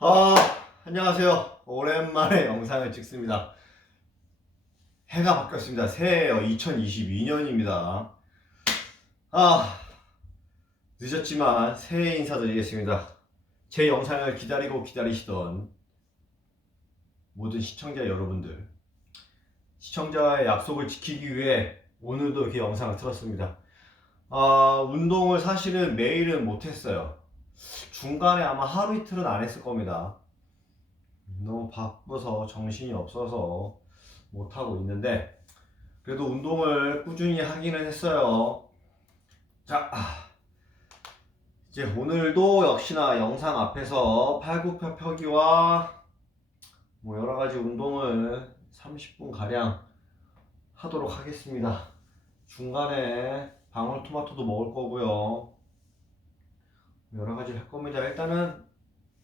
아, 안녕하세요. 오랜만에 영상을 찍습니다. 해가 바뀌었습니다. 새해예요. 2022년입니다. 아, 늦었지만 새해 인사드리겠습니다. 제 영상을 기다리고 기다리시던 모든 시청자 여러분들, 시청자의 약속을 지키기 위해 오늘도 이렇게 영상을 틀었습니다. 운동을 사실은 매일은 못했어요. 중간에 아마 하루 이틀은 안 했을 겁니다. 너무 바빠서 정신이 없어서 못하고 있는데 그래도 운동을 꾸준히 하기는 했어요. 자, 이제 오늘도 역시나 영상 앞에서 팔굽혀펴기와 뭐 여러가지 운동을 30분 가량 하도록 하겠습니다. 중간에 방울토마토도 먹을 거고요. 여러가지 할 겁니다. 일단은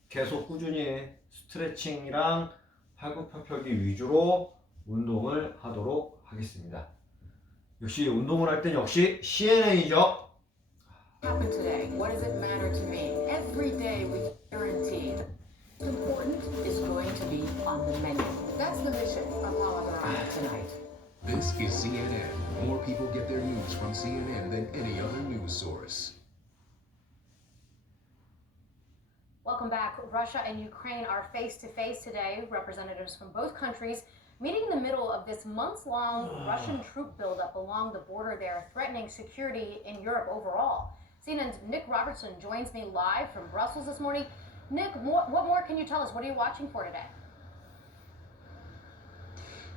계속 꾸준히 스트레칭이랑 팔굽혀펴기 위주로 운동을 하도록 하겠습니다. 역시 운동을 할 땐 역시 CNN이죠. Happen today. What does it matter to me? Every day we guarantee what's important is going to be on the menu. That's the mission of Paladar tonight. This is CNN. More people get their news from CNN than any other news source. Welcome back. Russia and Ukraine are face to face today. Representatives from both countries meeting in the middle of this months-long Russian troop buildup along the border there, threatening security in Europe overall. CNN's Nick Robertson joins me live from Brussels this morning. Nick, what more can you tell us? What are you watching for today?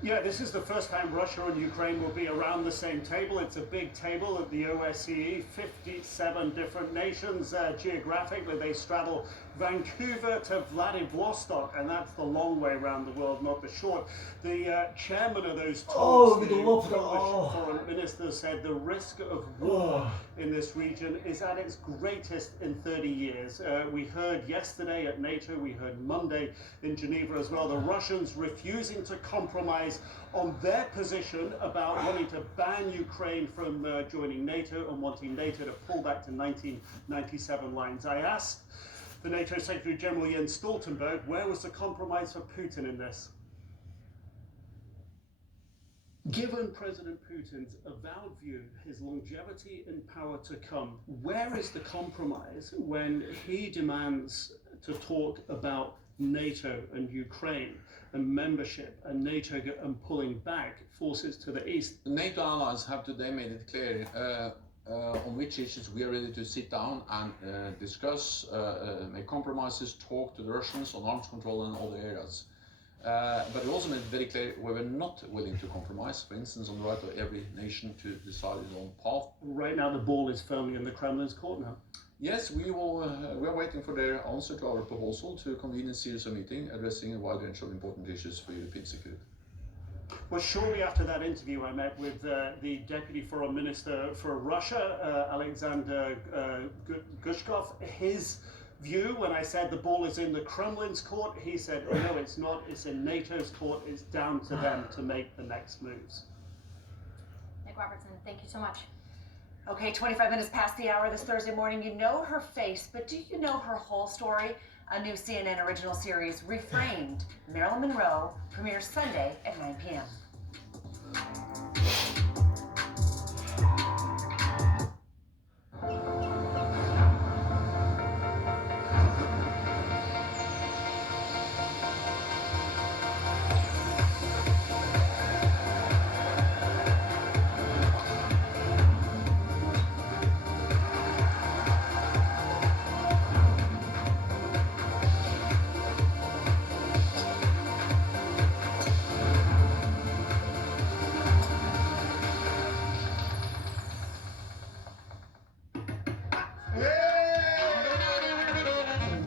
Yeah, this is the first time Russia and Ukraine will be around the same table. It's a big table at the OSCE, 57 different nations. Geographically, they straddle Vancouver to Vladivostok, and that's the long way around the world, not the short. The chairman of those talks, the Polish foreign minister, said the risk of war in this region is at its greatest in 30 years. We heard yesterday at NATO, we heard Monday in Geneva as well, the Russians refusing to compromise on their position about wanting to ban Ukraine from joining NATO and wanting NATO to pull back to 1997 lines. I asked the NATO Secretary General Jens Stoltenberg, where was the compromise for Putin in this? Given President Putin's avowed view, his longevity in power to come, where is the compromise when he demands to talk about NATO and Ukraine and membership and NATO and pulling back forces to the east? NATO allies have today made it clear on which issues we are ready to sit down and discuss, make compromises, talk to the Russians on arms control and other areas. But it also made it very clear we were not willing to compromise, for instance, on the right of every nation to decide its own path. Right now the ball is firmly in the Kremlin's court now. Yes, we are waiting for their answer to our proposal to convene a series of meetings addressing a wide range of important issues for European security. Well, shortly after that interview, I met with the Deputy Foreign Minister for Russia, Alexander Gushkov. His view, when I said the ball is in the Kremlin's court, he said, no, it's not. It's in NATO's court. It's down to them to make the next moves. Nick Robertson, thank you so much. Okay, 25 minutes past the hour this Thursday morning. You know her face, but do you know her whole story? A new CNN original series, Reframed, Marilyn Monroe, premieres Sunday at 9 p.m.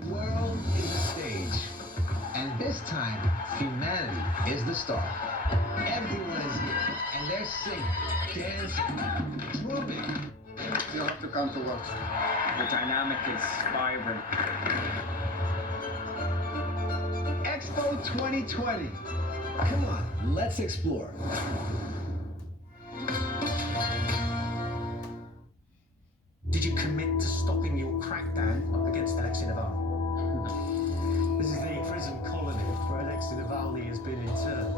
The world is the stage, and this time, humanity is the star. Everyone is here, and they're singing, dancing, drumming. You have to come to watch. The dynamic is vibrant. Expo 2020. Come on, let's explore. Did you commit to stopping your crackdown against Alexei Navalny? This is the prison colony where Alexei Navalny has been interned.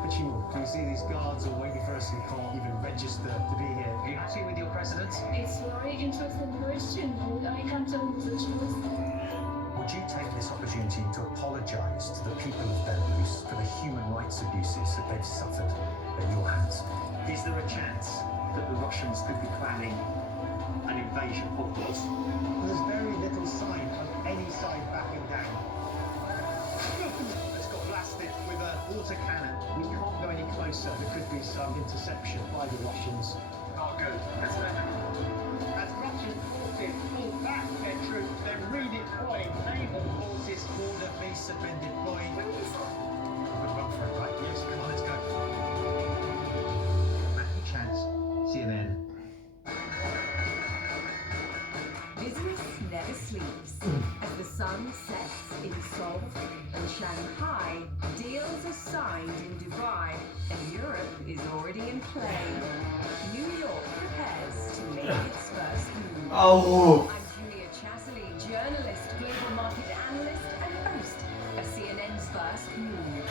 Почему? Do you see these guards are waiting for us who can't even register to be here? Are you happy with your president? It's very interesting question. I can't tell you the truth. Would you take this opportunity to apologise to the people of Belarus for the human rights abuses that they've suffered at your hands? Is there a chance that the Russians could be planning an invasion of us? There's very little sign of any side backing down. It's got blasted with a water cannon. We can't go any closer. There could be some interception by the Russians. Oh, good. That's better. As Russian forces pull back their troops, they're redeploying. Naval forces, border beasts have been deployed. We're run for it, right? Yes, come on, let's go. Matthew Chance, CNN. Business never sleeps. As the sun sets in Seoul and Shanghai, deals are signed in Dubai, and Europe is already in play. New York prepares to make its first move. 아우. I'm Julia Chatterley, journalist, global market analyst, and host of CNN's First Move.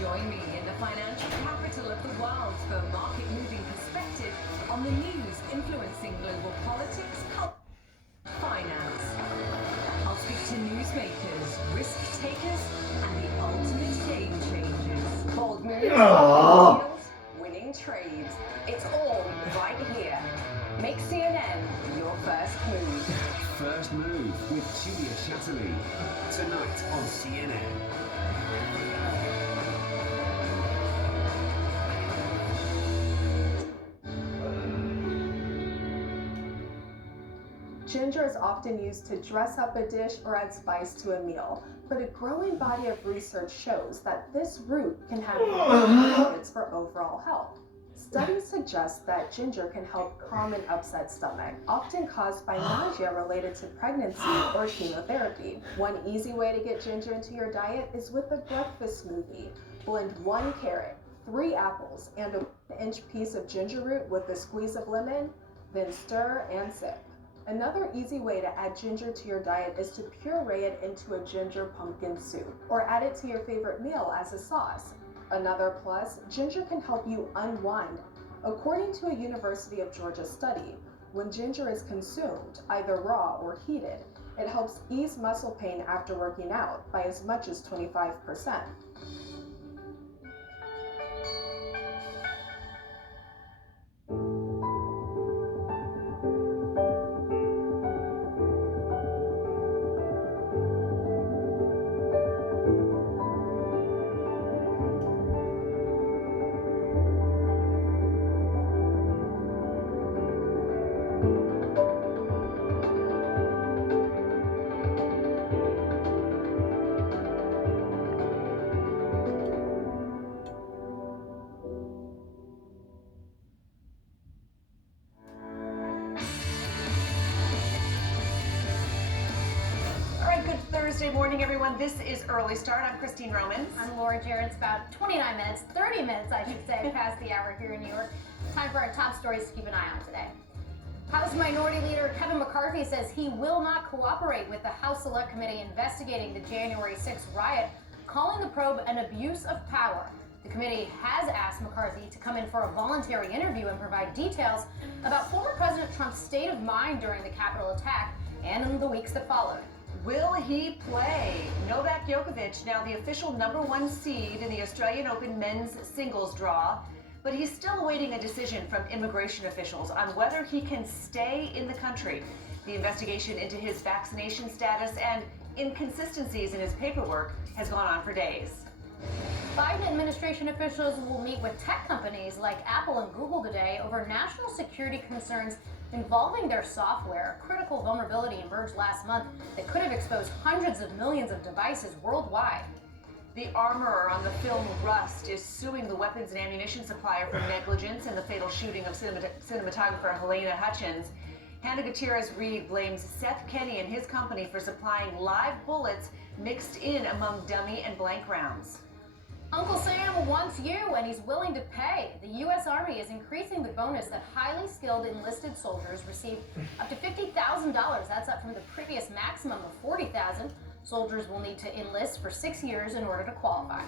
Join me in the financial capital of the world for market-moving perspective on the news influencing global politics, culture, finance. I'll speak to newsmakers, risk takers, and the ultimate game changers. Bold moves, deals, winning trades. It's all right here. Make CNN your first move. First Move with Julia Chatterley. Tonight on CNN. Ginger is often used to dress up a dish or add spice to a meal, but a growing body of research shows that this root can have benefits for overall health. Studies suggest that ginger can help calm an upset stomach, often caused by nausea related to pregnancy or chemotherapy. One easy way to get ginger into your diet is with a breakfast smoothie. Blend 1 carrot, 3 apples, and a 1-inch piece of ginger root with a squeeze of lemon, then stir and sip. Another easy way to add ginger to your diet is to puree it into a ginger pumpkin soup, or add it to your favorite meal as a sauce. Another plus, ginger can help you unwind. According to a University of Georgia study, when ginger is consumed, either raw or heated, it helps ease muscle pain after working out by as much as 25%. Thursday morning, everyone. This is Early Start. I'm Christine Romans. I'm Laura Jarrett. It's about 29 minutes, 30 minutes, I should say, past the hour here in New York. Time for our top stories to keep an eye on today. House Minority Leader Kevin McCarthy says he will not cooperate with the House Select Committee investigating the January 6th riot, calling the probe an abuse of power. The committee has asked McCarthy to come in for a voluntary interview and provide details about former President Trump's state of mind during the Capitol attack and in the weeks that followed. Will he play? Novak Djokovic, now the official #1 seed in the Australian Open men's singles draw, but he's still awaiting a decision from immigration officials on whether he can stay in the country. The investigation into his vaccination status and inconsistencies in his paperwork has gone on for days. Biden administration officials will meet with tech companies like Apple and Google today over national security concerns involving their software. A critical vulnerability emerged last month that could have exposed hundreds of millions of devices worldwide. The armorer on the film Rust is suing the weapons and ammunition supplier for negligence in the fatal shooting of cinematographer Helena Hutchins. Hannah Gutierrez-Reed blames Seth Kenney and his company for supplying live bullets mixed in among dummy and blank rounds. Uncle Sam wants you, and he's willing to pay. The U.S. Army is increasing the bonus that highly skilled enlisted soldiers receive up to $50,000. That's up from the previous maximum of $40,000. Soldiers will need to enlist for 6 years in order to qualify.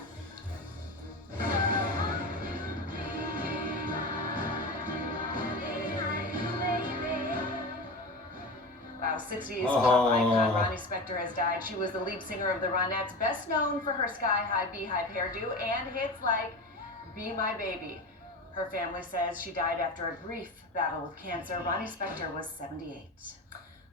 Wow, 60s pop icon Ronnie Spector has died. She was the lead singer of the Ronettes, best known for her sky-high beehive hairdo and hits like Be My Baby. Her family says she died after a brief battle with cancer. Ronnie Spector was 78.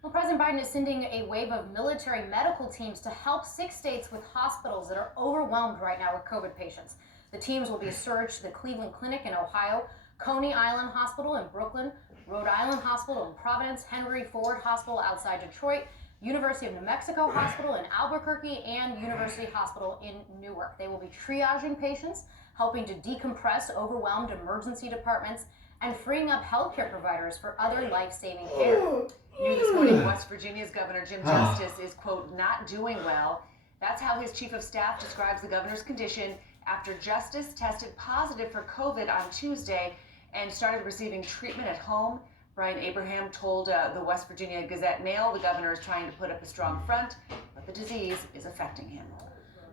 Well, President Biden is sending a wave of military medical teams to help 6 states with hospitals that are overwhelmed right now with COVID patients. The teams will be Surge, the Cleveland Clinic in Ohio, Coney Island Hospital in Brooklyn, Rhode Island Hospital in Providence, Henry Ford Hospital outside Detroit, University of New Mexico Hospital in Albuquerque, and University Hospital in Newark. They will be triaging patients, helping to decompress overwhelmed emergency departments, and freeing up healthcare providers for other life-saving care. New this morning, West Virginia's Governor Jim Justice is, quote, not doing well. That's how his chief of staff describes the governor's condition after Justice tested positive for COVID on Tuesday and started receiving treatment at home. Brian Abraham told the West Virginia Gazette-Mail the governor is trying to put up a strong front, but the disease is affecting him.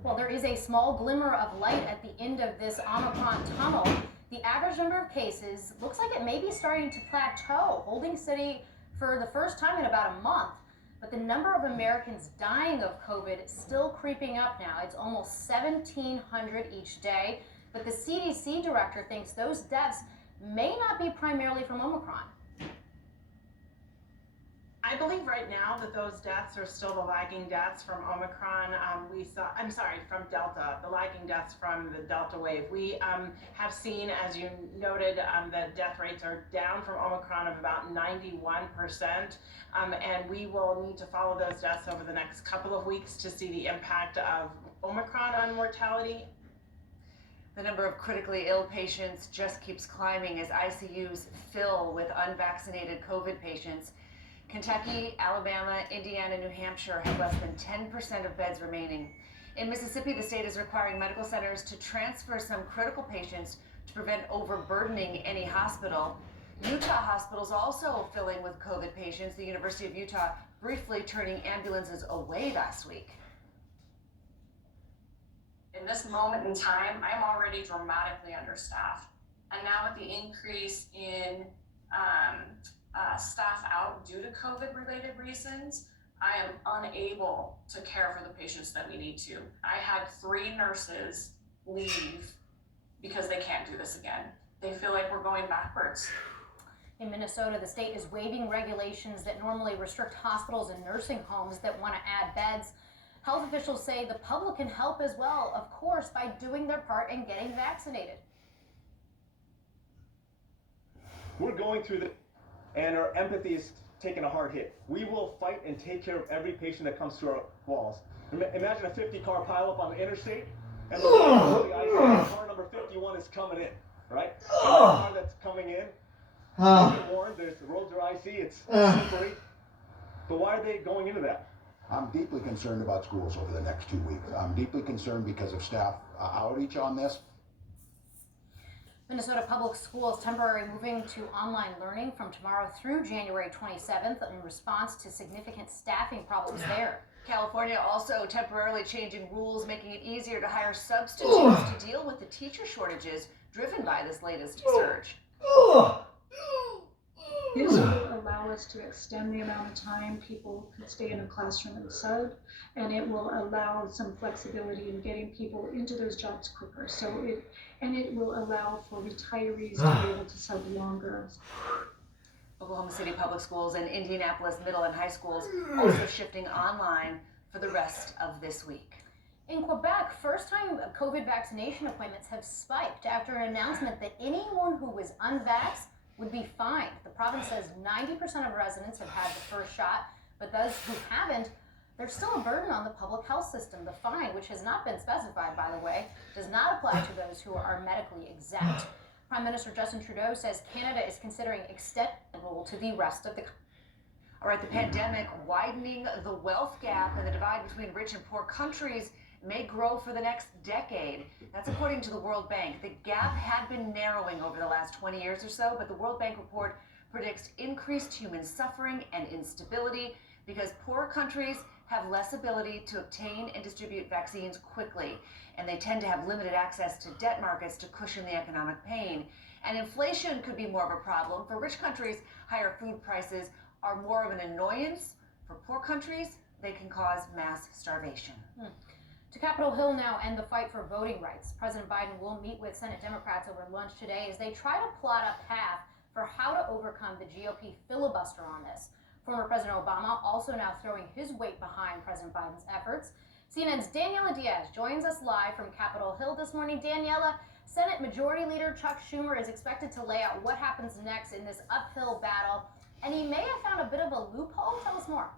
Well, there is a small glimmer of light at the end of this Omicron tunnel. The average number of cases looks like it may be starting to plateau, holding steady for the first time in about a month. But the number of Americans dying of COVID is still creeping up now. It's almost 1,700 each day. But the CDC director thinks those deaths may not be primarily from Omicron. I believe right now that those deaths are still the lagging deaths from Omicron. From Delta, the lagging deaths from the Delta wave. We have seen, as you noted, that death rates are down from Omicron of about 91%. And we will need to follow those deaths over the next couple of weeks to see the impact of Omicron on mortality. The number of critically ill patients just keeps climbing as ICUs fill with unvaccinated COVID patients. Kentucky, Alabama, Indiana, New Hampshire have less than 10% of beds remaining. In Mississippi, the state is requiring medical centers to transfer some critical patients to prevent overburdening any hospital. Utah hospitals also filling with COVID patients. The University of Utah briefly turning ambulances away last week. In this moment in time, I'm already dramatically understaffed. And now with the increase in staff out due to COVID-related reasons, I am unable to care for the patients that we need to. I had 3 nurses leave because they can't do this again. They feel like we're going backwards. In Minnesota, the state is waiving regulations that normally restrict hospitals and nursing homes that want to add beds. Health officials say the public can help as well, of course, by doing their part and getting vaccinated. We're going through and our empathy is taking a hard hit. We will fight and take care of every patient that comes through our walls. Imagine a 50-car pileup on the interstate, and the car number 51 is coming in, right? And the car that's coming in, you're warned, the roads are icy, it's slippery. But why are they going into that? I'm deeply concerned about schools over the next 2 weeks. I'm deeply concerned because of staff outreach on this. Minnesota Public Schools temporarily moving to online learning from tomorrow through January 27th in response to significant staffing problems there. California also temporarily changing rules, making it easier to hire substitutes to deal with the teacher shortages driven by this latest surge. This will allow us to extend the amount of time people could stay in a classroom and sub, and it will allow some flexibility in getting people into those jobs quicker. It will allow for retirees to be able to sub longer. Oklahoma City Public Schools and Indianapolis Middle and High Schools also shifting online for the rest of this week. In Quebec, first-time COVID vaccination appointments have spiked after an announcement that anyone who was unvaxxed would be fined. The province says 90% of residents have had the first shot, but those who haven't, there's still a burden on the public health system. The fine, which has not been specified, by the way, does not apply to those who are medically exempt. Prime Minister Justin Trudeau says Canada is considering extending the rule to the rest of the country. All right, the pandemic widening the wealth gap and the divide between rich and poor countries may grow for the next decade. That's according to the World Bank. The gap had been narrowing over the last 20 years or so, but the World Bank report predicts increased human suffering and instability because poor countries have less ability to obtain and distribute vaccines quickly, and they tend to have limited access to debt markets to cushion the economic pain. And inflation could be more of a problem. For rich countries, higher food prices are more of an annoyance. For poor countries, they can cause mass starvation. To Capitol Hill now and the fight for voting rights. President Biden will meet with Senate Democrats over lunch today as they try to plot a path for how to overcome the GOP filibuster on this. Former President Obama also now throwing his weight behind President Biden's efforts. CNN's Daniela Diaz joins us live from Capitol Hill this morning. Daniela, Senate Majority Leader Chuck Schumer is expected to lay out what happens next in this uphill battle, and he may have found a bit of a loophole. Tell us more.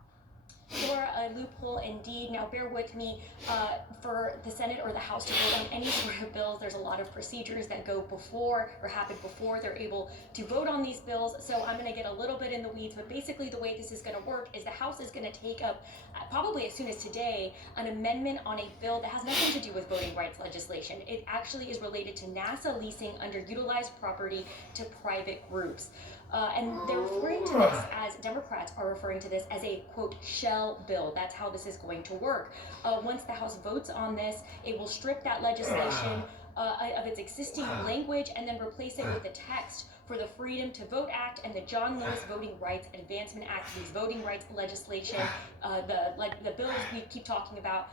For a loophole indeed. Now bear with me, for the Senate or the House to vote on any sort of bills, there's a lot of procedures that go before or happen before they're able to vote on these bills. So I'm going to get a little bit in the weeds, but basically the way this is going to work is the House is going to take up, probably as soon as today, an amendment on a bill that has nothing to do with voting rights legislation. It actually is related to NASA leasing underutilized property to private groups. And they're referring to this as, Democrats are referring to this as a, quote, shell bill. That's how this is going to work. Once the House votes on this, it will strip that legislation of its existing language and then replace it with the text for the Freedom to Vote Act and the John Lewis Voting Rights Advancement Act, these voting rights legislation, the bills we keep talking about.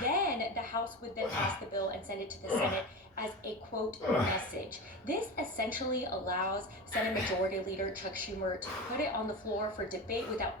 Then the House would then pass the bill and send it to the Senate as a, quote, message. This essentially allows Senate Majority Leader Chuck Schumer to put it on the floor for debate without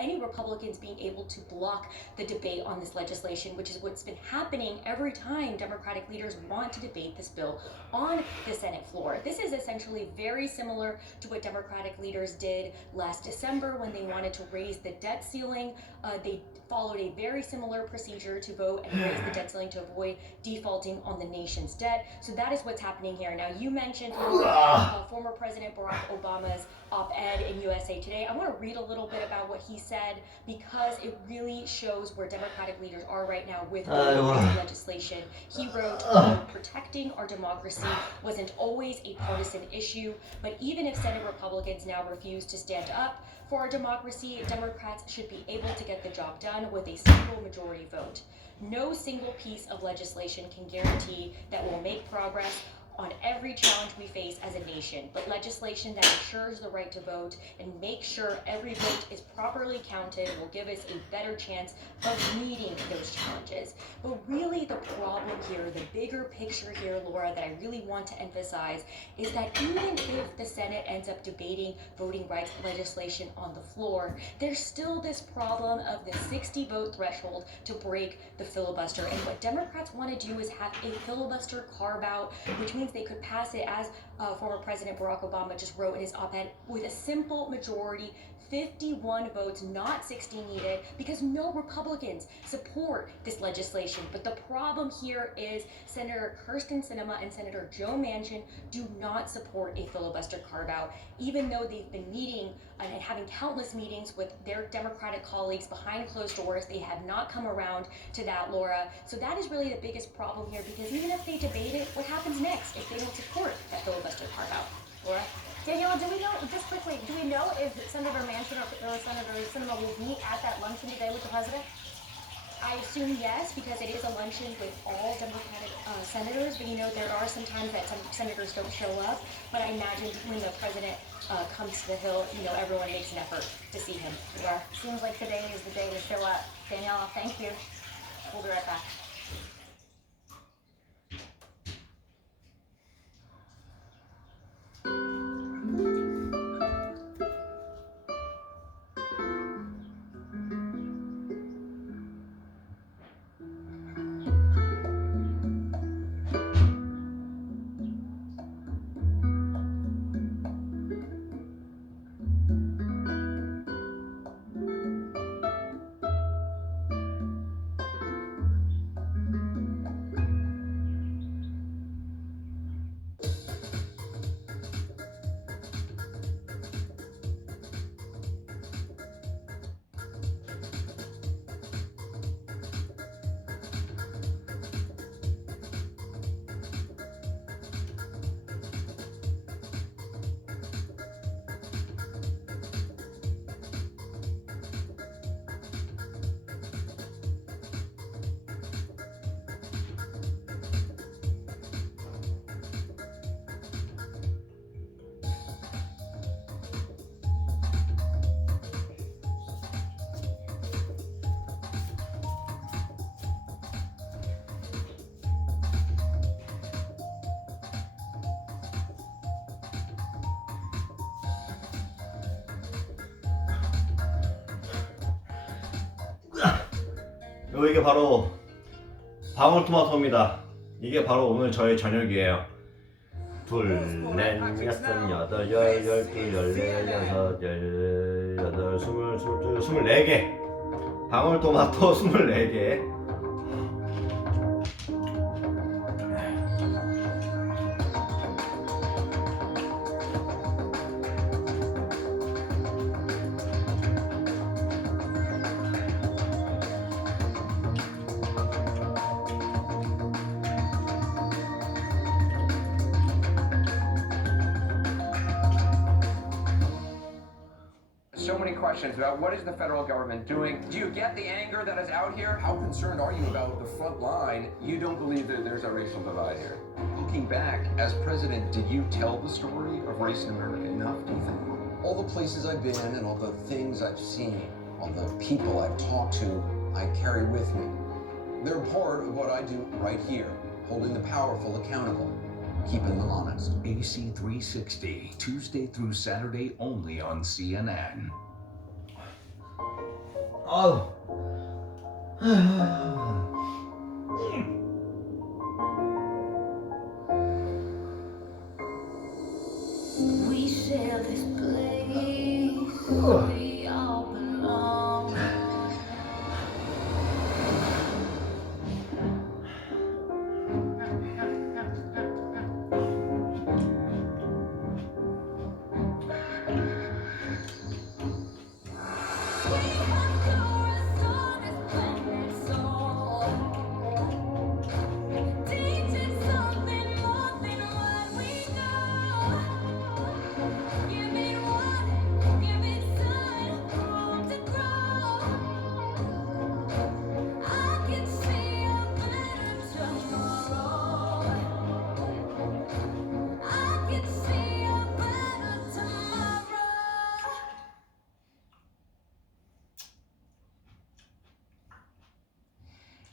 any Republicans being able to block the debate on this legislation, which is what's been happening every time Democratic leaders want to debate this bill on the Senate floor. This is essentially very similar to what Democratic leaders did last December when they wanted to raise the debt ceiling. They followed a very similar procedure to vote and raise the debt ceiling to avoid defaulting on the nation's debt. So that is what's happening here. Now, you mentioned former President Barack Obama's op-ed in USA Today. I want to read a little bit about what he said because it really shows where Democratic leaders are right now with legislation. He wrote, protecting our democracy wasn't always a partisan issue, but even if Senate Republicans now refuse to stand up for our democracy, Democrats should be able to get the job done with a simple majority vote. No single piece of legislation can guarantee that we'll make progress on every challenge we face as a nation, but legislation that ensures the right to vote and makes sure every vote is properly counted will give us a better chance of meeting those challenges. But really the problem here, the bigger picture here, Laura, that I really want to emphasize is that even if the Senate ends up debating voting rights legislation on the floor, there's still this problem of the 60 vote threshold to break the filibuster. And what Democrats want to do is have a filibuster carve out, which means they could pass it, as former President Barack Obama just wrote in his op-ed, with a simple majority, 51 votes, not 60 needed, because no Republicans support this legislation. But the problem here is Senator Kyrsten Sinema and Senator Joe Manchin do not support a filibuster carve-out, even though they've been meeting and having countless meetings with their Democratic colleagues behind closed doors. They have not come around to that, Laura. So that is really the biggest problem here, because even if they debate it, what happens next if they don't support that filibuster carve-out? Laura? Daniela, do we know, just quickly, do we know if Senator Manchin or Senator Sinema will meet at that luncheon today with the president? I assume yes, because it is a luncheon with all Democratic senators, but you know, there are some times that some senators don't show up, but I imagine when the president comes to the Hill, you know, everyone makes an effort to see him. Yeah, seems like today is the day to show up. Daniela, thank you. We'll be right back. 이게 바로 방울토마토입니다. 이게 바로 오늘 저의 저녁이에요. 둘, 넷, 여섯, 여덟, 열, 열둘, 열네, 열여섯, 열여덟, 스물, 스물둘, 24개. 방울토마토 24개. So many questions about what is the federal government doing. Do you get the anger that is out here? How concerned are you about the front line? You don't believe that there's a racial divide here? Looking back, as president, did you tell the story of race in America enough, do you think? All the places I've been and all the things I've seen, all the people I've talked to, I carry with me. They're part of what I do right here, holding the powerful accountable, keeping them honest. AC 360, Tuesday through Saturday only on CNN. 아우. We share this place. We all belong.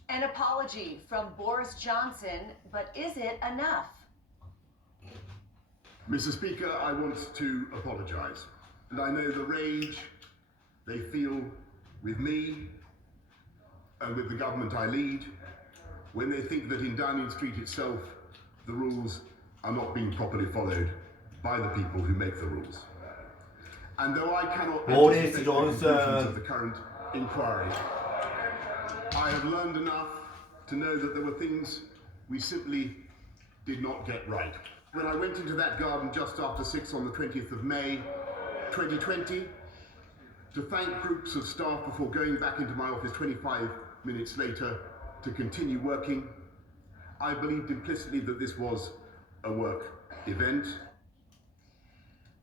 An apology from Boris Johnson, but is it enough? Mr. Speaker, I want to apologise. And I know the rage they feel with me and with the government I lead when they think that in Downing Street itself the rules are not being properly followed by the people who make the rules. And though I cannot Boris anticipate the Johnson. conclusions of the current inquiry, I have learned enough to know that there were things we simply did not get right. When I went into that garden just after 6 on the 20th of May 2020 to thank groups of staff before going back into my office 25 minutes later to continue working, I believed implicitly that this was a work event.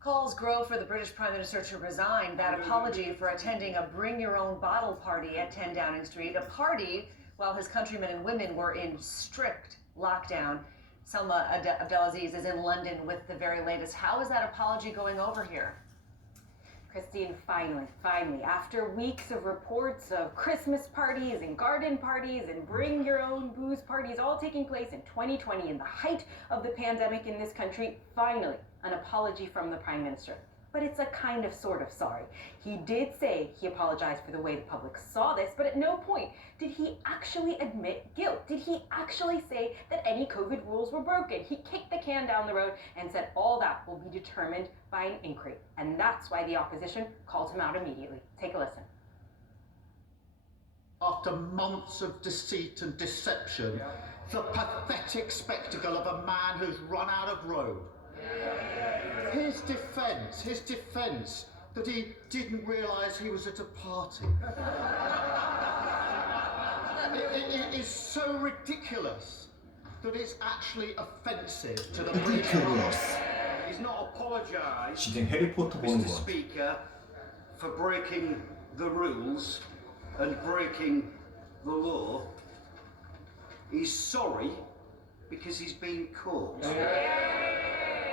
Calls grow for the British Prime Minister to resign. That apology for attending a bring your own bottle party at 10 Downing Street, a party while his countrymen and women were in strict lockdown. Selma Abdelaziz is in London with the very latest. How is that apology going over here? Christine, finally, after weeks of reports of Christmas parties and garden parties and bring your own booze parties all taking place in 2020 in the height of the pandemic in this country, finally, an apology from the Prime Minister. But it's a kind of sort of sorry. He did say he apologized for the way the public saw this, but at no point did he actually admit guilt. Did he actually say that any COVID rules were broken? He kicked the can down the road and said all that will be determined by an inquiry. And that's why the opposition called him out immediately. Take a listen. After months of deceit and deception, the pathetic spectacle of a man who's run out of road. His defence, that he didn't realise he was at a party. It is so ridiculous that it's actually offensive to the British public. He's not apologised, 진짜 해리포터 보는 Mr. 거 같아. Speaker, for breaking the rules and breaking the law. He's sorry because he's been caught.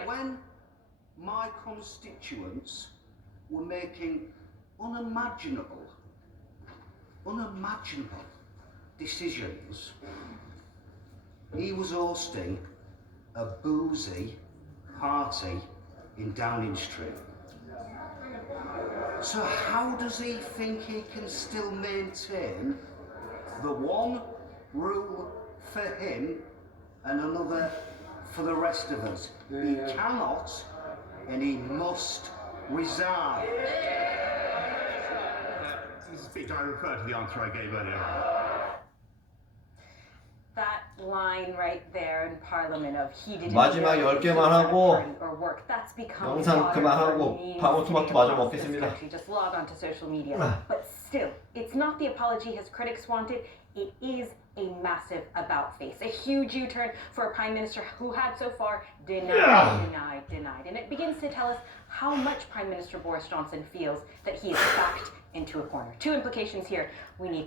When my constituents were making unimaginable decisions, he was hosting a boozy party in Downing Street. So how does he think he can still maintain the one rule for him and another for the rest of us. He cannot and he must resign. Mrs. Speaker, I refer to the answer I gave earlier on. That line right there in Parliament of he didn't 마지막 10개만 하고 or work, that's become 영상 그만하고 방울토마토 마저 먹겠습니다. Just log on to social media. But still, it's not the apology his critics wanted. It is a massive about face, a huge U-turn for a prime minister who had so far denied. And it begins to tell us how much Prime Minister Boris Johnson feels that he is backed into a corner. Two implications here we need